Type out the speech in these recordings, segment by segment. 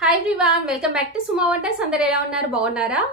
Hi everyone, welcome back to సుమా వంటర్స్. అందరూ ఎలా ఉన్నారు? బాగున్నారా?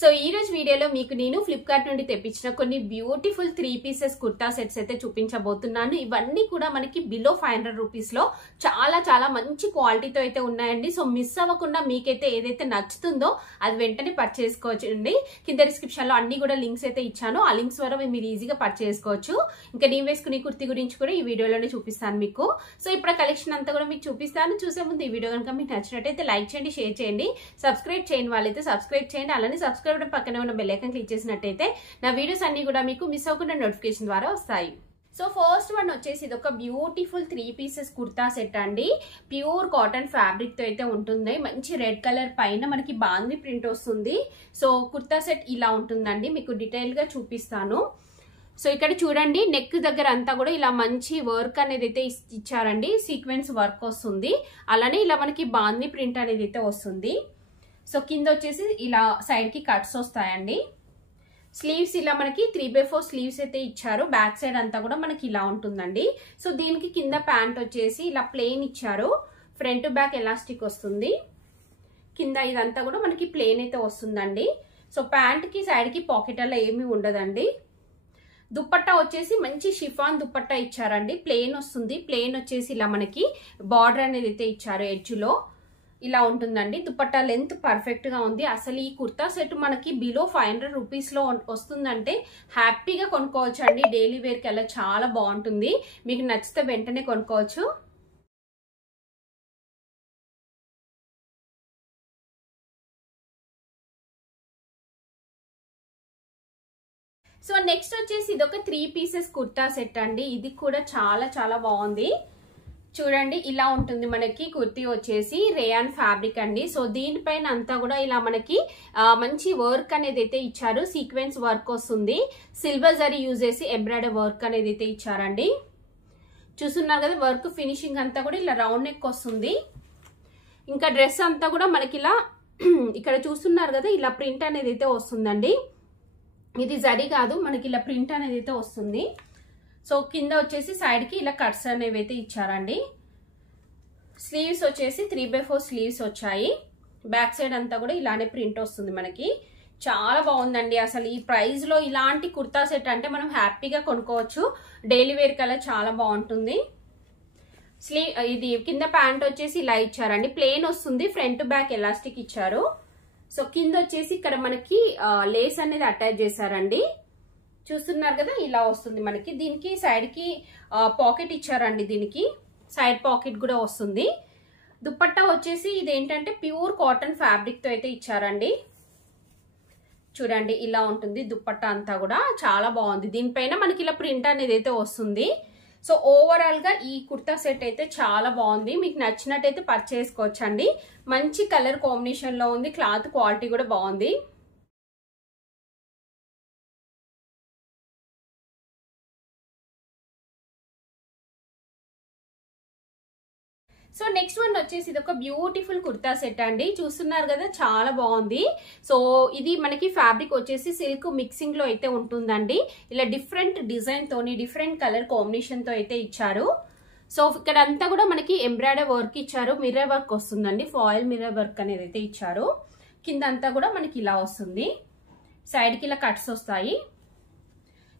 సో ఈ రోజు వీడియోలో మీకు నేను ఫ్లిప్కార్ట్ నుండి తెప్పించిన కొన్ని బ్యూటిఫుల్ 3 పీసెస్ కుర్తా సెట్స్ అయితే చూపించబోతున్నాను. ఇవన్నీ కూడా మనకి బిలో 500 రూపీస్ లో చాలా చాలా మంచి క్వాలిటీతో అయితే ఉన్నాయండి. సో మిస్ అవ్వకుండా మీకైతే ఏదైతే నచ్చుతుందో అది వెంటనే పర్చేస్ చేసుకోవచ్చండి. కింద డిస్క్రిప్షన్ లో అన్ని కూడా లింక్స్ అయితే ఇచ్చాను. ఆ లింక్స్ ద్వారా మీరు ఈజీగా పర్చేస్ చేసుకోవచ్చు. ఇంకా నేను వేసుకునే కుర్తి గురించి కూడా ఈ వీడియోలోనే చూపిస్తాను మీకు. సో ఇప్పుడు కలెక్షన్ అంతా కూడా మీకు చూపిస్తాను. చూసే ముందు ఈ వీడియో కనుక మీకు నచ్చినట్టయితే లైక్ చేయండి, షేర్ చేయండి, సబ్స్క్రైబ్ చేయని వాళ్ళైతే సబ్స్క్రైబ్ చేయండి. అలానే సబ్స్క్రైబ్ పక్కనే ఉన్న బెల్ ఐకాన్ క్లిక్ చేసినట్టయితే నా వీడియోస్ అన్ని కూడా మీకు మిస్ అవ్వకుండా నోటిఫికేషన్ ద్వారా వస్తాయి. సో ఫస్ట్ వన్ వచ్చేసి ఇది ఒక బ్యూటిఫుల్ 3 పీసెస్ కుర్తా సెట్ అండి. ప్యూర్ కాటన్ ఫ్యాబ్రిక్ తో అయితే ఉంటుంది. మంచి రెడ్ కలర్ పైన మనకి బాందీ ప్రింట్ వస్తుంది. సో కుర్తా సెట్ ఇలా ఉంటుందండి. మీకు డీటెయిల్ గా చూపిస్తాను. సో ఇక్కడ చూడండి, నెక్ దగ్గర అంతా కూడా ఇలా మంచి వర్క్ అనేది అయితే ఇచ్చారండి. సీక్వెన్స్ వర్క్ వస్తుంది. అలానే ఇలా మనకి బాందీ ప్రింట్ అనేది అయితే వస్తుంది. సో కింద వచ్చేసి ఇలా సైడ్ కి కట్స్ వస్తాయండి. స్లీవ్స్ ఇలా మనకి 3/4 స్లీవ్స్ అయితే ఇచ్చారు. బ్యాక్ సైడ్ అంతా కూడా మనకి ఇలా ఉంటుందండి. సో దీనికి కింద ప్యాంట్ వచ్చేసి ఇలా ప్లెయిన్ ఇచ్చారు. ఫ్రంట్ బ్యాక్ ఎలాస్టిక్ వస్తుంది. కింద ఇదంతా కూడా మనకి ప్లెయిన్ అయితే వస్తుందండి. సో ప్యాంట్ కి సైడ్ కి పాకెట్ అలా ఏమీ ఉండదండి. దుప్పట్టా వచ్చేసి మంచి షిఫాన్ దుప్పట్టా ఇచ్చారండి. ప్లెయిన్ వస్తుంది. ప్లెయిన్ వచ్చేసి ఇలా మనకి బార్డర్ అనేది అయితే ఇచ్చారు. ఎడ్జ్ లో ఇలా ఉంటుందండి. దుపట్టా లెంత్ పర్ఫెక్ట్ గా ఉంది. అసలు ఈ కుర్తా సెట్ మనకి బిలో 500 రూపీస్ లో వస్తుందంటే హ్యాపీగా కొనుక్కోవచ్చు అండి. డైలీ వేర్ కి అలా చాలా బాగుంటుంది. మీకు నచ్చితే వెంటనే కొనుక్కోవచ్చు. సో నెక్స్ట్ వచ్చేసి ఇది ఒక 3 పీసెస్ కుర్తా సెట్ అండి. ఇది కూడా చాలా చాలా బాగుంది. చూడండి, ఇలా ఉంటుంది మనకి కుర్తీ వచ్చేసి రేయాన్ ఫ్యాబ్రిక్ అండి. సో దీనిపైన అంతా కూడా ఇలా మనకి మంచి వర్క్ అనేది అయితే ఇచ్చారు. సీక్వెన్స్ వర్క్ వస్తుంది. సిల్వర్ జరీ యూజ్ చేసి ఎంబ్రాయిడరీ వర్క్ అనేది అయితే ఇచ్చారండి. చూస్తున్నారు కదా, వర్క్ ఫినిషింగ్ అంతా కూడా ఇలా రౌండ్ నెక్ వస్తుంది. ఇంకా డ్రెస్ అంతా కూడా మనకి ఇలా ఇక్కడ చూస్తున్నారు కదా, ఇలా ప్రింట్ అనేది అయితే వస్తుందండి. ఇది జరీ కాదు, మనకి ఇలా ప్రింట్ అనేది అయితే వస్తుంది. సో కింద వచ్చేసి సైడ్ కి ఇలా కట్స్ అనేవి అయితే ఇచ్చారండి. స్లీవ్స్ వచ్చేసి 3/4 స్లీవ్స్ వచ్చాయి. బ్యాక్ సైడ్ అంతా కూడా ఇలానే ప్రింట్ వస్తుంది మనకి. చాలా బాగుందండి. అసలు ఈ ప్రైస్ లో ఇలాంటి కుర్తా సెట్ అంటే మనం హ్యాపీగా కొనుక్కోవచ్చు. డైలీ వేర్ కలర్ చాలా బాగుంటుంది. ఇది కింద ప్యాంట్ వచ్చేసి ఇలా ఇచ్చారండి. ప్లెయిన్ వస్తుంది. ఫ్రంట్ బ్యాక్ ఎలాస్టిక్ ఇచ్చారు. సో కింద వచ్చేసి ఇక్కడ మనకి లేస్ అనేది అటాచ్ చేశారండి. చూస్తున్నారు కదా, ఇలా వస్తుంది మనకి. దీనికి సైడ్ కి పాకెట్ ఇచ్చారండి. దీనికి సైడ్ పాకెట్ కూడా వస్తుంది. దుపట్టా వచ్చేసి ఇది ఏంటంటే ప్యూర్ కాటన్ ఫ్యాబ్రిక్ తో అయితే ఇచ్చారండి. చూడండి, ఇలా ఉంటుంది దుపట్టా అంతా కూడా. చాలా బాగుంది. దీనిపైన మనకి ఇలా ప్రింట్ అనేది అయితే వస్తుంది. సో ఓవరాల్ గా ఈ కుర్తా సెట్ అయితే చాలా బాగుంది. మీకు నచ్చినట్టయితే పర్చేస్ చేసుకోవచ్చండి. మంచి కలర్ కాంబినేషన్ లో ఉంది. క్లాత్ క్వాలిటీ కూడా బాగుంది. సో నెక్స్ట్ వన్ వచ్చేసి ఇది ఒక బ్యూటిఫుల్ కుర్తా సెట్ అండి. చూస్తున్నారు కదా, చాలా బాగుంది. సో ఇది మనకి ఫ్యాబ్రిక్ వచ్చేసి సిల్క్ మిక్సింగ్ లో అయితే ఉంటుందండి. ఇలా డిఫరెంట్ డిజైన్ తోని డిఫరెంట్ కలర్ కాంబినేషన్ తో అయితే ఇచ్చారు. సో ఇక్కడ అంతా కూడా మనకి ఎంబ్రాయిడరీ వర్క్ ఇచ్చారు. మిర్రర్ వర్క్ వస్తుందండి. ఫాయిల్ మిర్రర్ వర్క్ అనేది అయితే ఇచ్చారు. కింద అంతా కూడా మనకి ఇలా వస్తుంది. సైడ్ కి ఇలా కట్స్ వస్తాయి.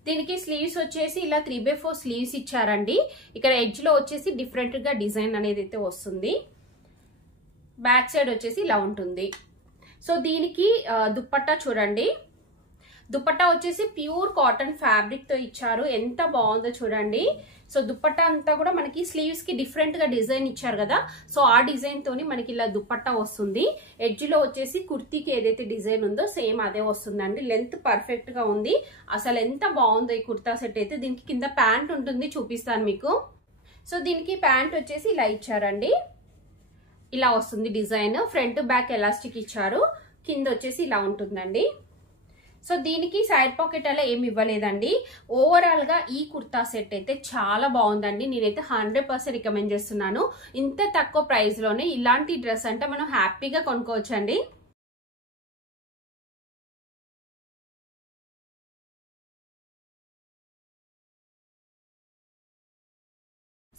దీనికి స్లీవ్స్ వచ్చేసి ఇలా 3/4 స్లీవ్స్ ఇచ్చారండి. ఇక్కడ ఎడ్జ్ లో వచ్చేసి డిఫరెంట్ గా డిజైన్ అనేది అయితే వస్తుంది. బ్యాక్ సైడ్ వచ్చేసి ఇలా ఉంటుంది. సో దీనికి దుపట్టా చూడండి. దుపట్టా వచ్చేసి ప్యూర్ కాటన్ ఫ్యాబ్రిక్ తో ఇచ్చారు. ఎంత బాగుందో చూడండి. సో దుపట్టా అంతా కూడా మనకి స్లీవ్స్ కి డిఫరెంట్ గా డిజైన్ ఇచ్చారు కదా. సో ఆ డిజైన్ తోని మనకి ఇలా దుపట్టా వస్తుంది. ఎడ్జ్ లో వచ్చేసి కుర్తీకి ఏదైతే డిజైన్ ఉందో సేమ్ అదే వస్తుందండి. లెంత్ పర్ఫెక్ట్ గా ఉంది. అసలు ఎంత బాగుందో ఈ కుర్తా సెట్ అయితే. దీనికి కింద ప్యాంట్ ఉంటుంది, చూపిస్తాను మీకు. సో దీనికి ప్యాంట్ వచ్చేసి ఇలా ఇచ్చారండి. ఇలా వస్తుంది డిజైన్. ఫ్రంట్ బ్యాక్ ఎలాస్టిక్ ఇచ్చారు. కింద వచ్చేసి ఇలా ఉంటుందండి. సో దీనికి సైడ్ పాకెట్ అలా ఏమి ఇవ్వలేదండి. ఓవరాల్ గా ఈ కుర్తా సెట్ అయితే చాలా బాగుందండి. నేనైతే 100% రికమెండ్ చేస్తున్నాను. ఇంత తక్కువ ప్రైస్ లోనే ఇలాంటి డ్రెస్ అంటే మనం హ్యాపీగా కొనుక్కోవచ్చండి.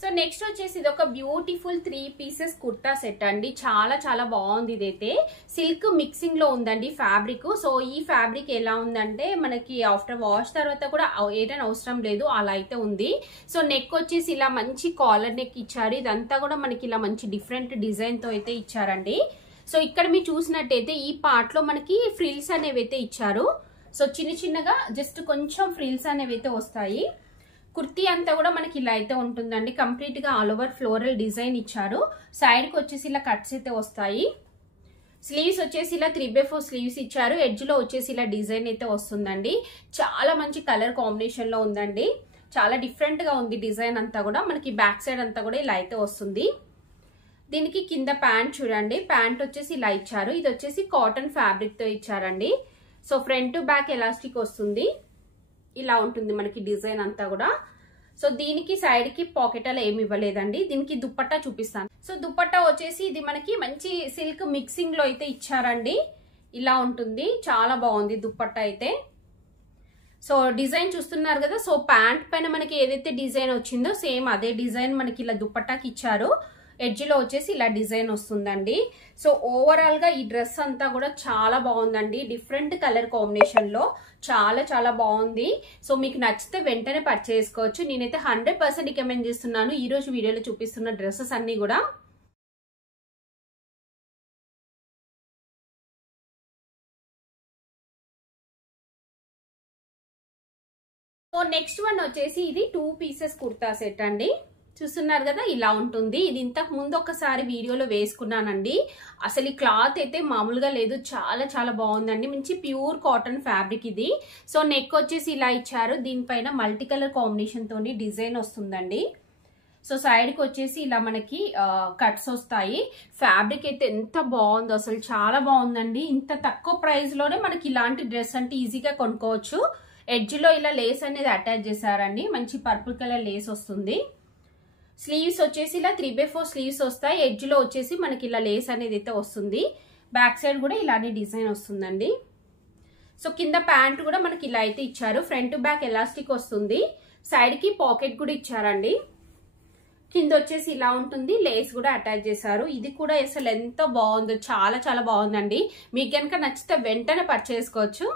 సో నెక్స్ట్ వచ్చేసి ఇది ఒక బ్యూటిఫుల్ 3 పీసెస్ కుర్తా సెట్ అండి. చాలా చాలా బాగుంది. ఇదైతే సిల్క్ మిక్సింగ్ లో ఉందండి ఫ్యాబ్రిక్. సో ఈ ఫ్యాబ్రిక్ ఎలా ఉందంటే మనకి ఆఫ్టర్ వాష్ తర్వాత కూడా ఏదైనా అవసరం లేదు, అలా అయితే ఉంది. సో నెక్ వచ్చేసి ఇలా మంచి కాలర్ నెక్ ఇచ్చారు. ఇదంతా కూడా మనకి ఇలా మంచి డిఫరెంట్ డిజైన్ తో అయితే ఇచ్చారండి. సో ఇక్కడ మీరు చూసినట్టయితే ఈ పార్ట్ లో మనకి ఫ్రిల్స్ అనేవి అయితే ఇచ్చారు. సో చిన్న చిన్నగా జస్ట్ కొంచెం ఫ్రిల్స్ అనేవి అయితే వస్తాయి. కుర్తీ అంతా కూడా మనకి ఇలా అయితే ఉంటుందండి. కంప్లీట్ గా ఆల్ ఓవర్ ఫ్లోరల్ డిజైన్ ఇచ్చారు. సైడ్ కి వచ్చేసి ఇలా కట్స్ అయితే వస్తాయి. స్లీవ్స్ వచ్చేసి ఇలా 3/4 స్లీవ్స్ ఇచ్చారు. ఎడ్జ్ లో వచ్చేసి ఇలా డిజైన్ అయితే వస్తుందండి. చాలా మంచి కలర్ కాంబినేషన్ లో ఉందండి. చాలా డిఫరెంట్ గా ఉంది డిజైన్ అంతా కూడా. మనకి బ్యాక్ సైడ్ అంతా కూడా ఇలా అయితే వస్తుంది. దీనికి కింద ప్యాంట్ చూడండి. ప్యాంట్ వచ్చేసి ఇలా ఇచ్చారు. ఇది వచ్చేసి కాటన్ ఫ్యాబ్రిక్ తో ఇచ్చారండి. సో ఫ్రంట్ బ్యాక్ ఎలాస్టిక్ వస్తుంది. ఇలా ఉంటుంది మనకి డిజైన్ అంతా కూడా. సో దీనికి సైడ్ కి పాకెట్ అలా ఏమి ఇవ్వలేదండి. దీనికి దుప్పట్టా చూపిస్తాను. సో దుప్పట్టా వచ్చేసి ఇది మనకి మంచి సిల్క్ మిక్సింగ్ లో అయితే ఇచ్చారండి. ఇలా ఉంటుంది. చాలా బాగుంది దుప్పట్టా అయితే. సో డిజైన్ చూస్తున్నారు కదా. సో ప్యాంట్ పైన మనకి ఏదైతే డిజైన్ వచ్చిందో సేమ్ అదే డిజైన్ మనకి ఇలా దుప్పట్టాకి ఇచ్చారు. ఎడ్జ్ లో వచ్చేసి ఇలా డిజైన్ వస్తుందండి. సో ఓవరాల్ గా ఈ డ్రెస్ అంతా కూడా చాలా బాగుందండి. డిఫరెంట్ కలర్ కాంబినేషన్ లో చాలా చాలా బాగుంది. సో మీకు నచ్చితే వెంటనే పర్చేస్ చేసుకోవచ్చు. నేనైతే 100% రికమెండ్ చేస్తున్నాను ఈ రోజు వీడియోలో చూపిస్తున్న డ్రెస్సెస్ అన్ని కూడా. సో నెక్స్ట్ వన్ వచ్చేసి ఇది 2 పీసెస్ కుర్తా సెట్ అండి. చూస్తున్నారు కదా ఇలా ఉంటుంది. ఇది ఇంతకు ముందు ఒకసారి వీడియోలో వేసుకున్నానండి. అసలు ఈ క్లాత్ అయితే మామూలుగా లేదు. చాలా చాలా బాగుందండి. మంచి ప్యూర్ కాటన్ ఫ్యాబ్రిక్ ఇది. సో నెక్ వచ్చేసి ఇలా ఇచ్చారు. దీనిపైన మల్టీ కలర్ కాంబినేషన్ తోని డిజైన్ వస్తుందండి. సో సైడ్ కి వచ్చేసి ఇలా మనకి కట్స్ వస్తాయి. ఫ్యాబ్రిక్ అయితే ఎంత బాగుందో, అసలు చాలా బాగుందండి. ఇంత తక్కువ ప్రైస్ లోనే మనకి ఇలాంటి డ్రెస్ అంటే ఈజీగా కొనుక్కోవచ్చు. ఎడ్జ్ లో ఇలా లేస్ అనేది అటాచ్ చేశారండి. మంచి పర్పుల్ కలర్ లేస్ వస్తుంది. స్లీవ్స్ వచ్చేసి ఇలా 3/4 స్లీవ్స్ వస్తాయి. ఎడ్జ్ లో వచ్చేసి మనకి ఇలా లేస్ అనేది అయితే వస్తుంది. బ్యాక్ సైడ్ కూడా ఇలానే డిజైన్ వస్తుందండి. సో కింద ప్యాంట్ కూడా మనకి ఇలా అయితే ఇచ్చారు. ఫ్రంట్ బ్యాక్ ఎలాస్టిక్ వస్తుంది. సైడ్ కి పాకెట్ కూడా ఇచ్చారండి. కింద వచ్చేసి ఇలా ఉంటుంది. లేస్ కూడా అటాచ్ చేశారు. ఇది కూడా అసలు ఎంత బాగుందో, చాలా చాలా బాగుందండి. మీకు కనుక నచ్చితే వెంటనే పర్చేస్ చేసుకోవచ్చు.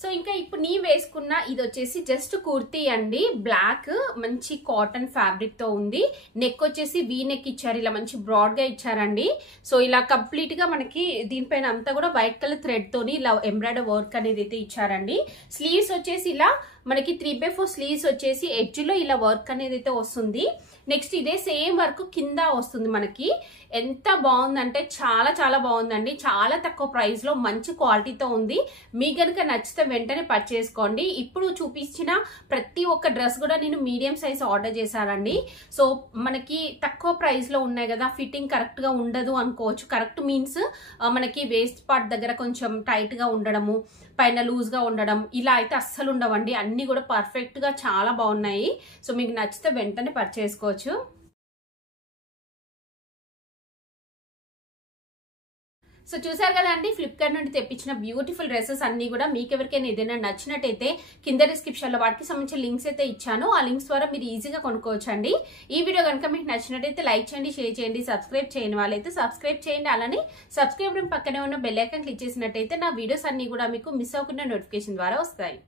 సో ఇంకా ఇప్పుడు నీ వేసుకున్న ఇది వచ్చేసి జస్ట్ కుర్తీ అండి. బ్లాక్ మంచి కాటన్ ఫ్యాబ్రిక్ తో ఉంది. నెక్ వచ్చేసి వీ నెక్ ఇచ్చారు. ఇలా మంచి బ్రాడ్ గా ఇచ్చారండి. సో ఇలా కంప్లీట్ గా మనకి దీనిపైన అంతా కూడా వైట్ కలర్ థ్రెడ్ తోని ఇలా ఎంబ్రాయిడరీ వర్క్ అనేది అయితే ఇచ్చారండి. స్లీవ్స్ వచ్చేసి ఇలా మనకి 3/4 స్లీవ్స్ వచ్చేసి ఎడ్జ్ లో ఇలా వర్క్ అనేది అయితే వస్తుంది. నెక్స్ట్ ఇదే సేమ్ వర్క్ కింద వస్తుంది మనకి. ఎంత బాగుందంటే చాలా చాలా బాగుందండి. చాలా తక్కువ ప్రైస్ లో మంచి క్వాలిటీతో ఉంది. మీకు కనుక నచ్చితే వెంటనే పర్చేస్ చేసుకోండి. ఇప్పుడు చూపించిన ప్రతి ఒక్క డ్రెస్ కూడా నేను మీడియం సైజ్ ఆర్డర్ చేశానండి. సో మనకి తక్కువ ప్రైస్ లో ఉన్నాయి కదా, ఫిట్టింగ్ కరెక్ట్ గా ఉండదు అనుకోవచ్చు. కరెక్ట్ మీన్స్ మనకి వేస్ట్ పార్ట్ దగ్గర కొంచెం టైట్ గా ఉండడము, పైన లూజ్ గా ఉండడం, ఇలా అయితే అస్సలు ఉండవండి. అన్ని కూడా పర్ఫెక్ట్ గా చాలా బాగున్నాయి. సో మీకు నచ్చితే వెంటనే పర్చేస్ చేసుకోవచ్చు. సో చూసారు కదండి, ఫ్లిప్కార్ట్ నుండి తెప్పించిన బ్యూటిఫుల్ డ్రెస్సెస్ అన్ని కూడా. మీకు ఎవరికైనా ఏదైనా నచ్చినట్టయితే కింద డిస్క్రిప్షన్ లో వాటికి సంబంధించిన లింక్స్ అయితే ఇచ్చాను. ఆ లింక్స్ ద్వారా మీరు ఈజీగా కొనుక్కోవచ్చు అండి. ఈ వీడియో కనుక మీకు నచ్చినట్టయితే లైక్ చేయండి, షేర్ చేయండి, సబ్స్క్రైబ్ చేయని వాళ్ళైతే సబ్స్క్రైబ్ చేయండి. అలానే సబ్స్క్రైబ్ పక్కనే ఉన్న బెల్ ఐకాన్ క్లిక్ చేసినట్టయితే నా వీడియోస్ అన్ని కూడా మీకు మిస్ అవ్వకుండా నోటిఫికేషన్ ద్వారా వస్తాయి.